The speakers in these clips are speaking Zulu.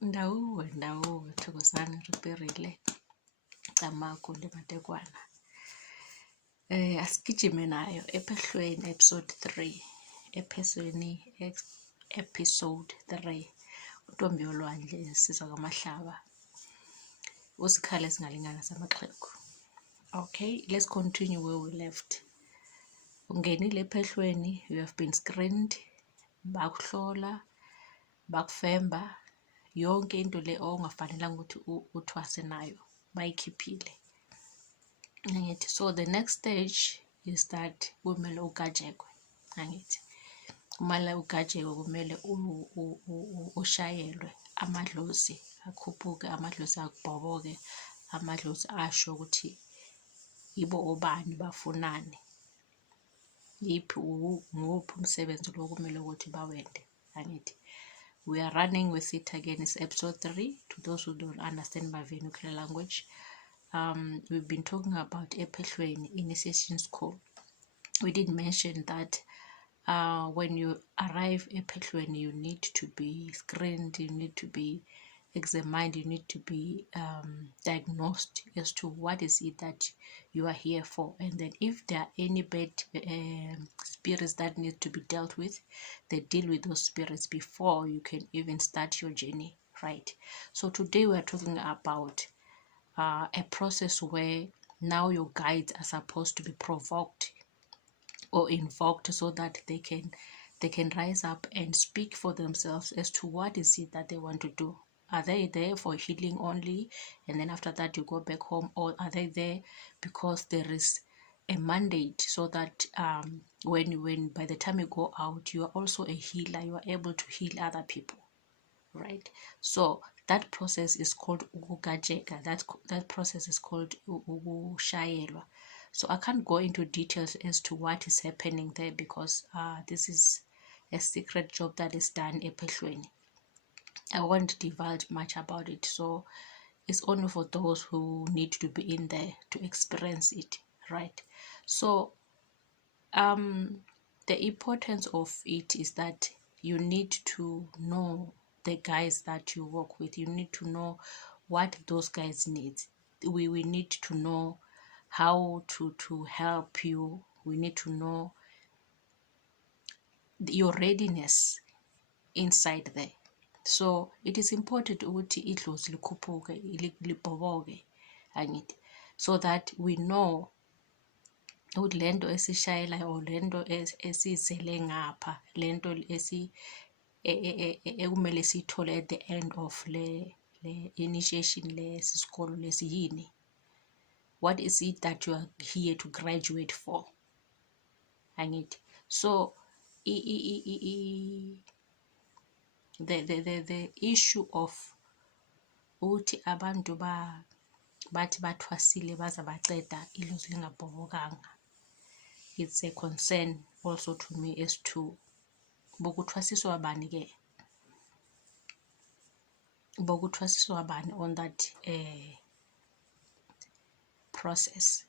Ndawo Thokozani Riperile Camagu Matekwana. Asigijime nayo ephehlweni episode 3. Episode 3. Untombi yolwandle sizwa kwamahlaba. Usikhala esingalingana samaxhegu. Okay, let's continue where we left. Ungenile ephehlweni, you have been screened, bakuhlola, bakufemba, yonke into le ongafanelanga ukuthi uthwase nayo bayikhiphile. Angithi so the next stage is that kumele ugajekwe. Angithi kumele ugajekwe, kumele ushayelwe amadlozi akhuphuke, amadlozi akubhoboke, amadlozi asho ukuthi yibo obani bafunani, yiphi nguphi umsebenzi lo kumele ukuthi bawende. Angithi we are running with it again. It's episode 3. To those who don't understand my vernacular language, we've been talking about ephehlweni initiation school. We did mention that when you arrive ephehlweni, you need to be screened, you need to be examined, you need to be diagnosed as to what is it that you are here for, and then if there are any bad spirits that need to be dealt with, they deal with those spirits before you can even start your journey, right? So today we are talking about a process where now your guides are supposed to be provoked or invoked so that they can rise up and speak for themselves as to what is it that they want to do. Are they there for healing only, and then after that you go back home, or are they there because there is a mandate so that when by the time you go out, you are also a healer, you are able to heal other people, right? So that process is called ukugajeka. That process is called ukushayelwa. So I can't go into details as to what is happening there because this is a secret job that is done ephehlweni. I won't divulge much about it, so it's only for those who need to be in there to experience it, right? So the importance of it is that you need to know the guys that you work with. You need to know what those guys need. We need to know how to help you. We need to know your readiness inside there. So it is important ukuthi idlozi likhuphuke libhoboke, angithi, so that we know ukuthi lento esishayela or lento esizele ngapha, lento ekumele sithole at the end of le initiation lesisikolo lesiyini. What is it that you are here to graduate for? Angithi. So the issue of ukuthi abantu bathi bathwasile baza baceda idlozi lingabhobokanga, it's a concern also to me as to bokuthwasiswa abani ke, bokuthwasiswa abani on that process.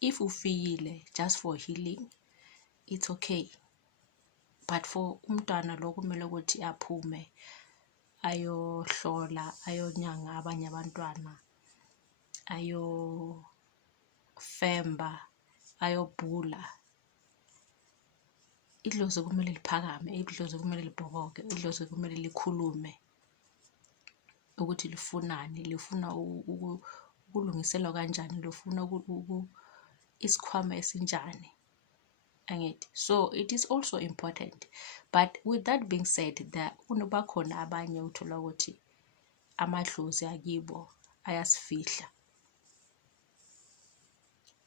If ufikile just for healing, it's okay, but for umntwana lo kumele ukuthi aphume ayohlola, ayonyanga abanye abantwana, ayofemba, ayobhula, idlozi kumele liphakame, idlozi kumele libhoboke, idlozi kumele likhulume ukuthi lifunani, lifuna ukulungiselwa kanjani, lifuna isikhwama esinjani, angithi. So it is also important, but with that being said, bakhona abanye uthola ukuthi amadlozi akibo ayasifihla,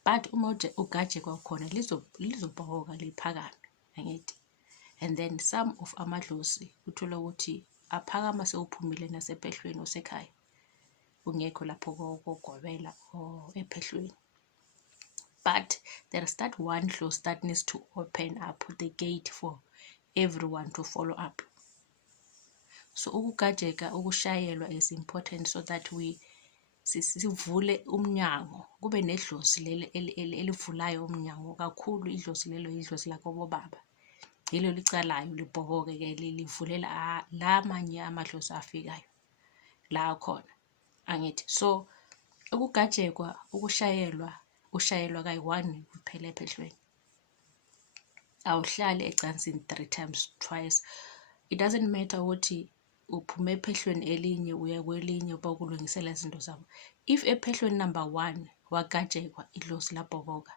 but uma ugajekwa khona lizobhoboka liphakame, angithi. And then some of amadlozi uthola ukuthi aphakama sewuphumile nasephehlweni osekhaya, ungekho lapho kokugobela or ephehlweni. But there is that one close that needs to open up the gate for everyone to follow up. So ukugajeka, ukushayelwa is important so that we sivule umnyango, kube nedlozi elivulayo umnyango kakhulu. Idlozi lelo idlozi lakobaba, yilo licalayo libhoboke-ke livulela lamanye amadlozi afikayo la khona, angithi. So ukugajekwa, ushayelwa kayi-1 kuphela ephehlweni. Awuhlali ecansini 3 times, twice. It doesn't matter ukuthi uphume ephehlweni elinye uya kwelinye bakulungisela izinto zabo. If ephehlweni number 1 wagajekwa idlozi labhoboka,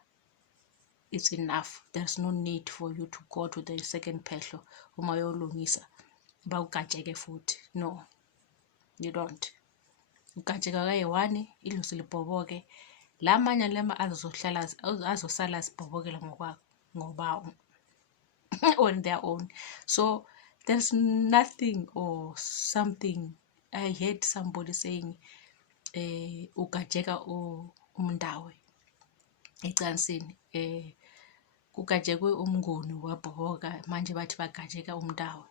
it's enough. There's no need for you to go to the second phehlo uma uyolungisa bawugajeke futhi. No, you don't. Ugajeka kayi-1 idlozi libhoboke, lamanye lema azosala zibhobokela ngoba on their own. So there's nothing or something. I heard somebody saying ugajeka umndawe ecansini, kugajekwe umnguni wabhoboka manje bathi bagajeka umndawe.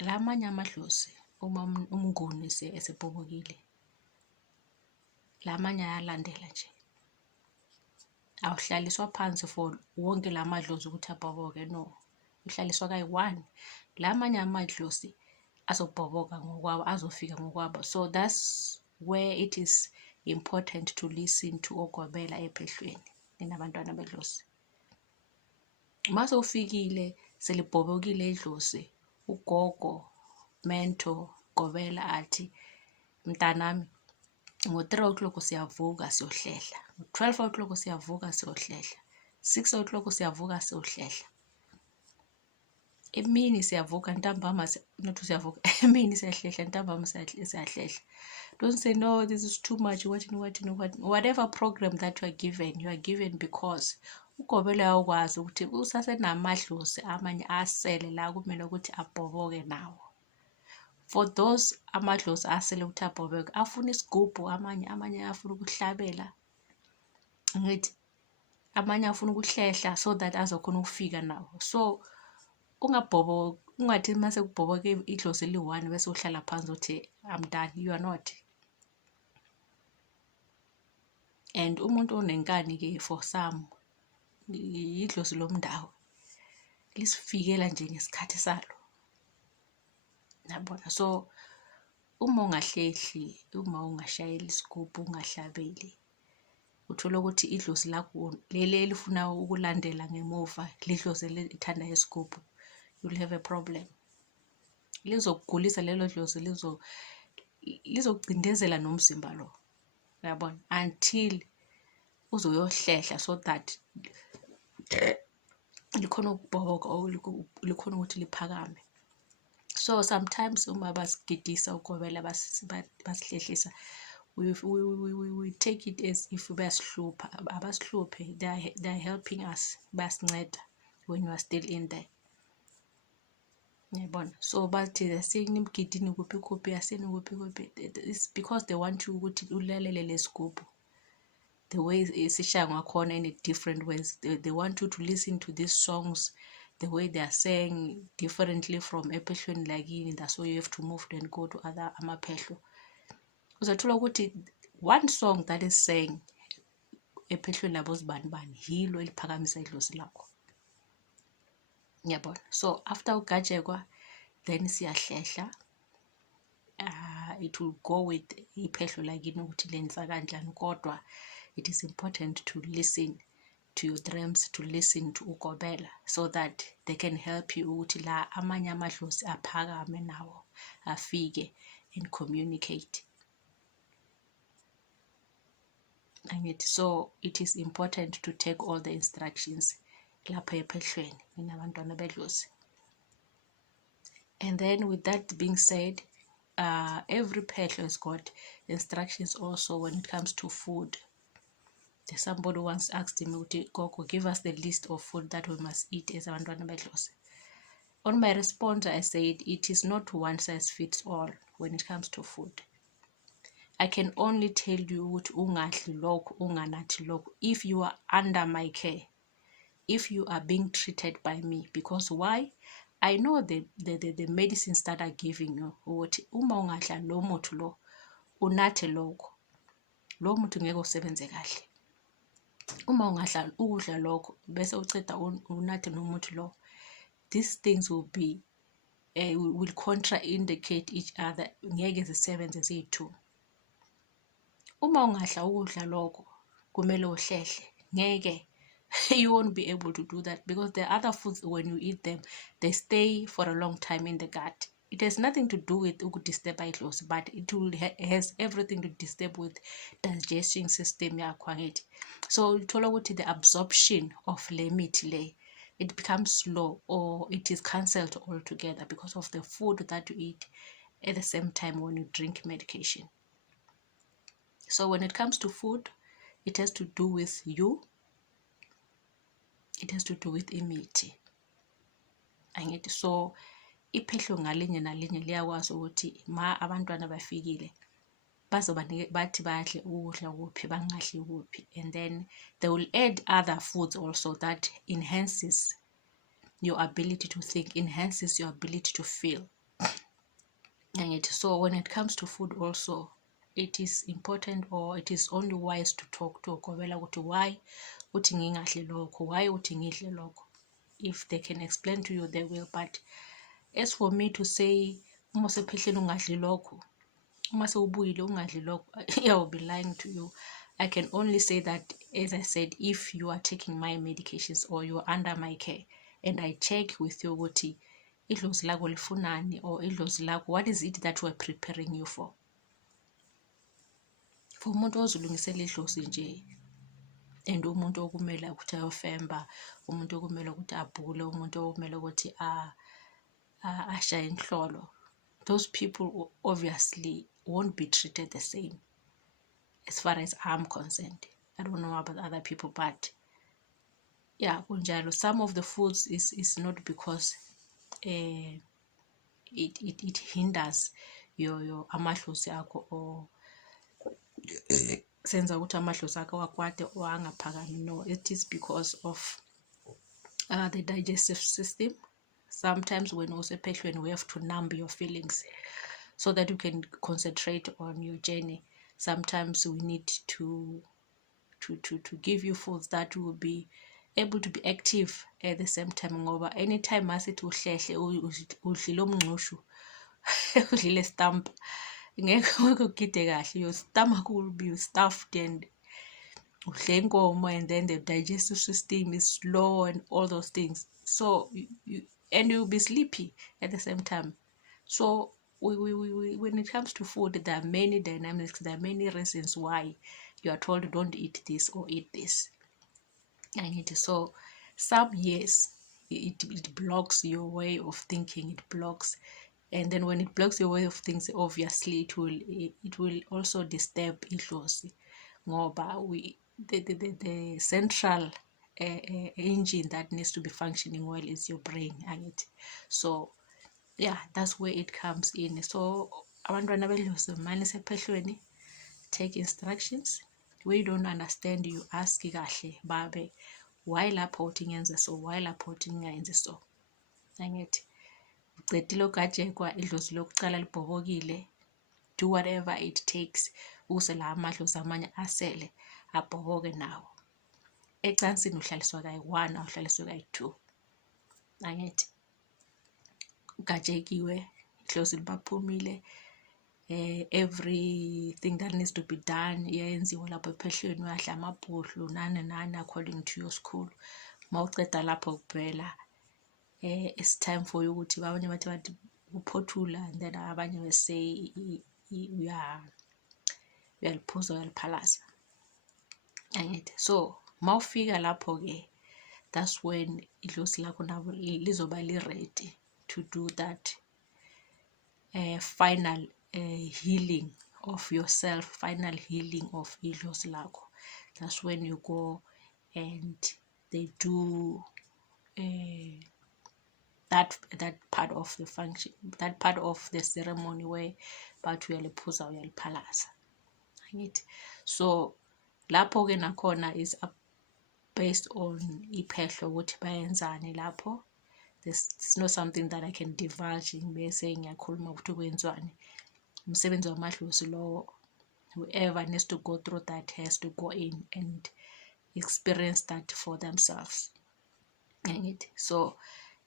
Lamanye amadlozi uma umnguni esebhobokile, lamanye ayalandela nje. Awuhlaliswa phansi for wonke lamadlozi ukuthi abhoboke, no. Uhlaliswa kayi-1. Lamanye amadlozi azobhoboka ngokwabo, azofika ngokwabo. So that's where it is important to listen to ogobela ephehlweni ninabantwana bedlozi. Mase ufikile selibhobokile idlozi, ugogo mento gobela athi, mntanami ngo-3 o'clock siyavuka siyohlehla, ngo-12 o'clock siyavuka siyohlehla, 6 o'clock siyavuka siyohlehla, emini siyavuka ntambama not siyavuka emini siyahlehla ntambama siyahlehla. Don't say no, this is too much. What. Whatever program that you are given because ugobela yakwazi ukuthi usasenamadlozi amanye asele la kumele ukuthi abhoboke nawo. For those amadlozi asele ukuthi abhoboke afuna isigubhu, amanye afuna ukuhlabela, ngithi amanye afuna ukuhlehla so that azokhona ukufika nawo. So ungathi mase kubhoboke idlozi li-1 bese uhlala phansi uthi I'm done. You are not. And umuntu onenkani-ke for some idlozi lomndawo lisifikela nje ngesikhathi salo, yabona. So uma ungahlehli, uma ungashayeli isigubhu, ungahlabeli, uthola ukuthi idlozi lakho leli elifuna ukulandela ngemuva lidlozi elithanda isigubhu, you'll have a problem. Lizokugulisa lelo dlozi, lizocindezela nomzimba lo, yabona, until uzoyohlehla so that likhona ukubhoboka or likhona ukuthi liphakame. So sometimes uma basigidisa ugobela basihlehlisa, we take it as if bayasihlupha. Abasihluphe, they are helping us, basinceda when you are still in there, yabona. So bathi asinimgidini kuphi asini kuphi, it's because they want you ukuthi ulalele lesigubhu the way sishaya ngakhona in a different ways. They want you to listen to these songs the way they are saying differently from ephehlweni lakini. That's why you have to move and go to other amaphehlo. Uzathola ukuthi one song that is saying ephehlweni labo zibani hilo eliphakamisa idlozi lakho, yabona. So after ugajekwa then siyahlehla, it will go with iphehlo lakini ukuthi lenza kanjani, kodwa it is important to listen to your drums, to listen to ugobela so that they can help you ukuthi la amanye amadlozi aphakame nawo afike and communicate, angithi. So it is important to take all the instructions lapha ephehlweni ninabantwana bedlozi. And then with that being said, every phehlo has got instructions also when it comes to food. There's somebody once asked me, Gogo, give us the list of food that we must eat as abantwana bedlozi. On my response, I said it is not one size fits all when it comes to food. I can only tell you ukuthi ungadli lokhu, unganathi lokhu if you are under my care, if you are being treated by me. Because why? I know the medicines that are giving you ukuthi uma ungadla lo muthi lo unathe lokho, lo muthi ngeke usebenze kahle. Uma ungadla ukudla lokho bese uceda unathe nomuthi lo, these things will be will contraindicate each other, ngeke zisebenze ziyi-two. Uma ungadla ukudla lokho kumele uhlehle, ngeke you won't be able to do that, because the other foods, when you eat them, they stay for a long time in the gut. It has nothing to do with ukudisturb idlozi, but it will has everything to disturb with digestion system yakho angithi. So uthola ukuthi the absorption of le mithi le, it becomes slow, or it is cancelled altogether because of the food that you eat at the same time when you drink medication. So when it comes to food, it has to do with you, it has to do with imithi angithi. So iphehlo ngalinye nalinye liyakwazi ukuthi ma abantwana bafikile bazoba bathi badle ukudla kuphi bangadli kuphi, and then they will add other foods also that enhances your ability to think, enhances your ability to feel angithi. So when it comes to food also, it is important, or it is only wise to talk to ogobela ukuthi why uthi ngingadli lokho, why uthi ngidle lokho. If they can explain to you, they will. But as for me to say uma usephehleni ungadli lokho, uma sewubuyile ungadli lokho, I will be lying to you. I can only say that, as I said, if you are taking my medications or you are under my care and I check with you ukuthi idlozi lakho lifunani, or idlozi lakho, what is it that we're preparing you for. For umuntu ozulungisela idlozi nje, and umuntu okumele ukuthi ayofemba, umuntu okumele ukuthi abhule, umuntu okumele ukuthi ashaye inhlolo, those people obviously won't be treated the same as far as I'm concerned. I don't know about other people, but yeah, kunjalo. Some of the foods is not because it hinders your amahlozi akho, or senza ukuthi amahlozi akho akwate or angaphakami. No, it is because of the digestive system. Sometimes when usephehlweni, we have to numb your feelings so that you can concentrate on your journey. Sometimes we need to give you foods that will be able to be active at the same time. Ngoba anytime masithi uhlehle udlile umngqushu udlile stamp, ngeke ukugide kahle, your stomach will be stuffed and udle inkomo, and then the digestive system is slow and all those things. So and you'll be sleepy at the same time. So we when it comes to food, there are many dynamics, there are many reasons why you are told don't eat this or eat this. So some, yes, it blocks your way of thinking, it blocks, and then when it blocks your way of thinking, obviously it will also disturb idlozi, ngoba the central engine that needs to be functioning well is your brain, so yeah, that's where it comes in. So abantwana bedlozi manje sephehlweni, take instructions. When you don't understand, you ask kahle, babe, why lapho uthi ngenze so, why lapho uthi ngingayenzi so, angithi. Ucedile ugajekwa, idlozi lokucala libhobokile, do whatever it takes ukuze la amadlozi amanye asele abhoboke nawo. Ecansini uhlaliswa kayi-1, awuhlaliswe kayi-2, angithi. Ugajekiwe, idlozi libaphumile, everything that needs to be done iyayenziwa lapho ephehlweni, uyadla amabhudlu nani nani according to your school. Mawuceda lapho kuphela, it's time for you ukuthi abanye bathi uphothula, and then abanye will say uyaliphuza, uyaliphalaza, angithi. So mawufika lapho ke, that's when idlozi lakho nabo lizoba li-ready to do that final healing of yourself, final healing of idlozi lakho. That's when you go and they do that part of the function, that part of the ceremony where bathi uyaliphuza, uyaliphalaza, angithi. So lapho ke nakhona is based on iphehlo ukuthi bayenzani lapho. It's not something that I can divulge bese ngiyakhuluma ukuthi kwenziwani. Umsebenzi wamadlozi lo Whoever needs to go through that has to go in and experience that for themselves. So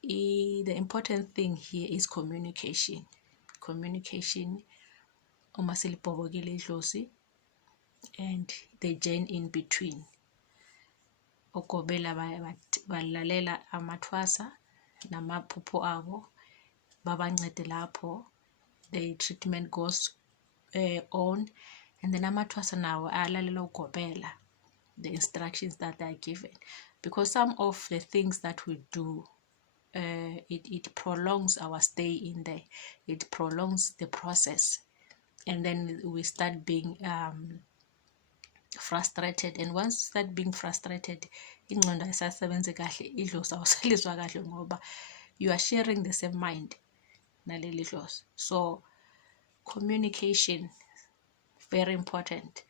the important thing here is communication. Communication, uma silibhobokile idlozi, and the journey in between. Ogobela balalela amathwasa namaphupho abo, babancede lapho the treatment goes on, and then amathwasa nawo alalela ugobela the instructions that they are given, because some of the things that we do, it prolongs our stay in there, it prolongs the process, and then we start being frustrated, and once you start being frustrated, ingqondo ayisasebenzi kahle, idlozi awusalizwa kahle ngoba you are sharing the same mind naleli dlozi. So communication, very important.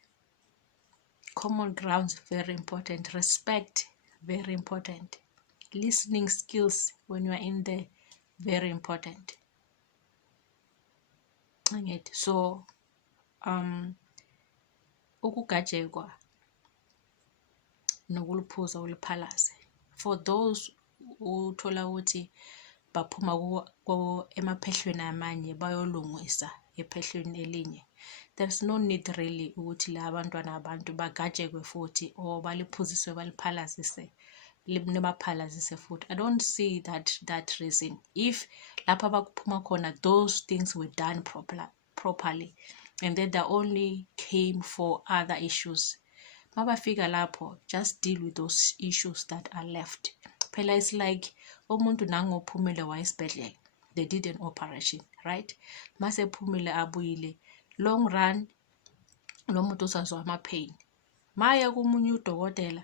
Common grounds, very important. Respect, very important. Listening skills when you are in there, very important. So ukugajekwa nokuluphuza uliphalaze, for those uthola ukuthi baphuma emaphehlweni amanye bayolungisa ephehlweni elinye, there's no need really ukuthi la abantwana abantu bagajekwe futhi or baliphuziswe baliphalazise libaphalazise futhi. I don't see that reason. If lapha bakuphuma khona those things were done properly, and then they only came for other issues, mabafika lapho, just deal with those issues that are left. Phela it's like umuntu nango phumile wayesibhedlela, they did an operation, right? Mase phumile abuyile, long run lo muntu usazwa ama-pain, maya kumunye udokotela,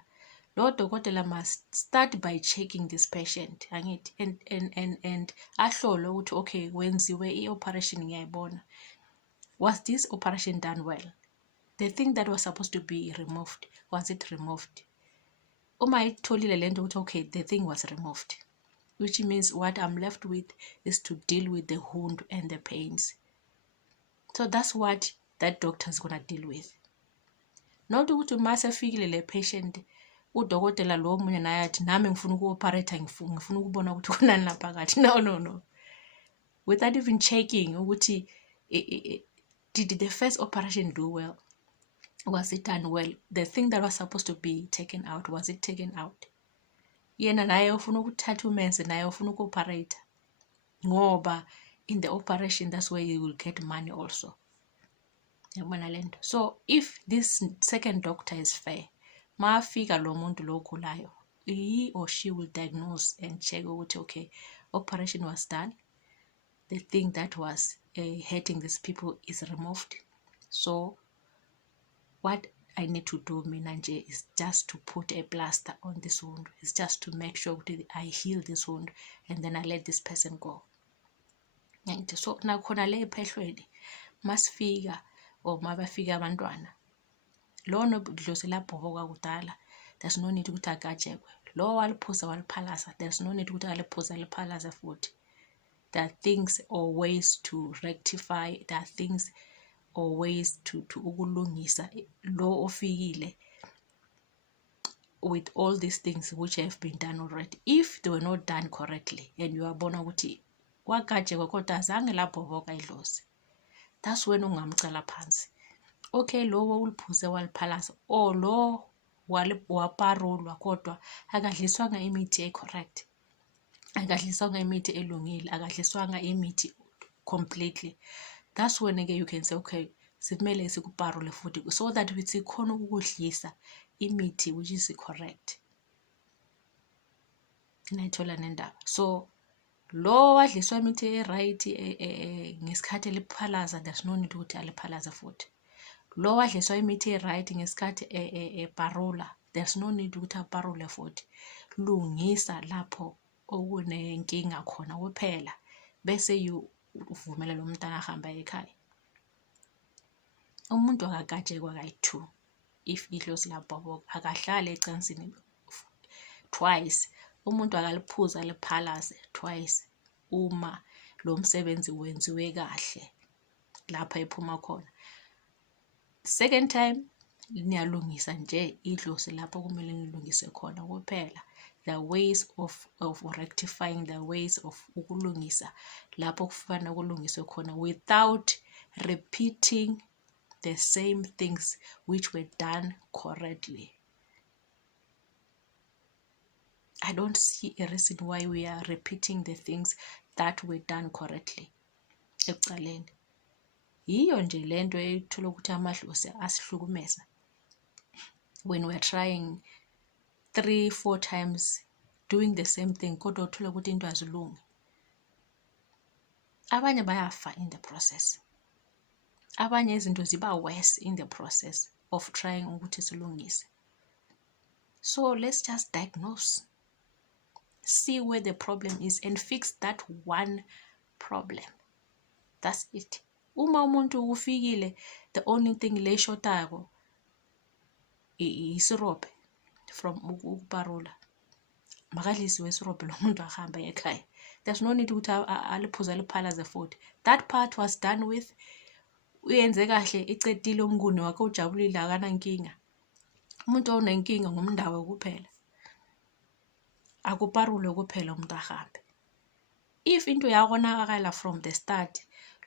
lo dokotela must start by checking this patient, angithi, and ahlole ukuthi okay, wenziwe i-operation ngiyayibona, was this operation done well? The thing that was supposed to be removed, was it removed? Uma itholile lento ukuthi okay, the thing was removed, which means what I'm left with is to deal with the wound and the pains. So that's what that doctor is gonna deal with. Not ukuthi mase fikile le patient, udokotela lo munye naye athi nami ngifuna uku-operate, ngifuna ukubona ukuthi kunani lapha phakathi. No. Without even checking ukuthi did the first operation do well? Was it done well? The thing that was supposed to be taken out, was it taken out? Yena naye ufuna ukuthatha umenze, naye ufuna uku-operate, ngoba in the operation that's where you will get money also. So if this second doctor is fair, mafika lo muntu lo ogulayo, he or she will diagnose and check ukuthi okay, operation was done, the thing that was hurting these people is removed. So what I need to do, mina nje, is just to put a plaster on this wound. It's just to make sure that I heal this wound, and then I let this person go. And so nakhona le ephehlweni masifika or mabafika abantwana, lo nodlozi labhoboka kudala, there's no need ukuthi agajekwe. Lo waliphuza waliphalaza, there's no need ukuthi aliphuza liphalaze futhi. There are things or ways to rectify, there are things or ways to ukulungisa lo ofikile with all these things which have been done already. If they were not done correctly and you are bona ukuthi kwagajekwa kodwa zange labhoboka idlozi, that's when ungamcala phansi. Okay, lo uliphuze waliphalaza, or lo waparolwa kodwa akadliswanga imithi correct, akadliswanga imithi elungile, akadliswanga imithi completely. That's when again you can say okay, simele sikuparole futhi, so that we khona ukudlisa imithi which is correct. Nayithola nendaba. So lo wadliswa imithi right ngesikhathi eliphalaza, there's no need ukuthi aliphalaza futhi. Lo wadliswa imithi right ngesikhathi parola, there's no need ukuthi aparole futhi. Lungisa lapho okunenkinga khona kuphela, bese uvumela lo mntana ahamba ekhaya. Umuntu akagajekwa kayi-2 if idlozi labhoboka, akahlale ecansini twice. Umuntu akaliphuza liphalaze twice uma lo msebenzi wenziwe kahle lapha ephuma khona. Second time niyalungisa nje idlozi lapho kumele nilungise khona kuphela. The ways of rectifying, the ways of ukulungisa lapho kufanele kulungiswe khona without repeating the same things which were done correctly. I don't see a reason why we are repeating the things that were done correctly. Ekucaleni yiyo nje lento ethola ukuthi amadlozi asihlukumeza when we are trying 3-4 times doing the same thing kodwa uthola ukuthi into azilungi. Abanye bayafa in the process, abanye izinto ziba worse in the process of trying ukuthi silungise. So let's just diagnose, see where the problem is and fix that one problem. That's it. Uma umuntu ufikile, the only thing le shotako isirobe from ukuparula, makadlisiwe isirobe lo muntu ahamba ekhaya. There's no need ukuthi aliphuza liphalaze futhi. That part was done with. Uyenze kahle, icedile, umnguni wakhe ujabulile, akanankinga. Umuntu onenkinga ngumndawo kuphela, akuparule kuphela umuntu ahambe. If into yakonakala from the start,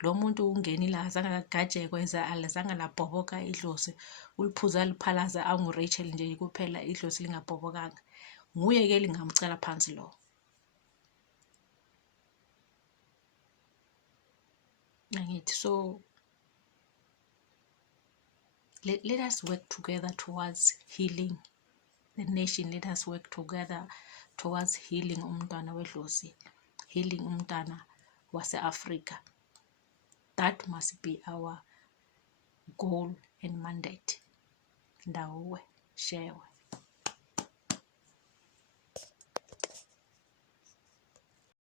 lo muntu ungenile azange agajekwe, azange labhoboka idlozi, uliphuza liphalaza angu-Rachel nje kuphela, idlozi lingabhobokanga, nguye ke lingamcela phansi lo. Angithi so let us work together towards healing the nation. Let us work together towards healing umntwana wedlozi, healing umntwana wase-Africa. That must be our goal and mandate. Ndawuwe, shewe.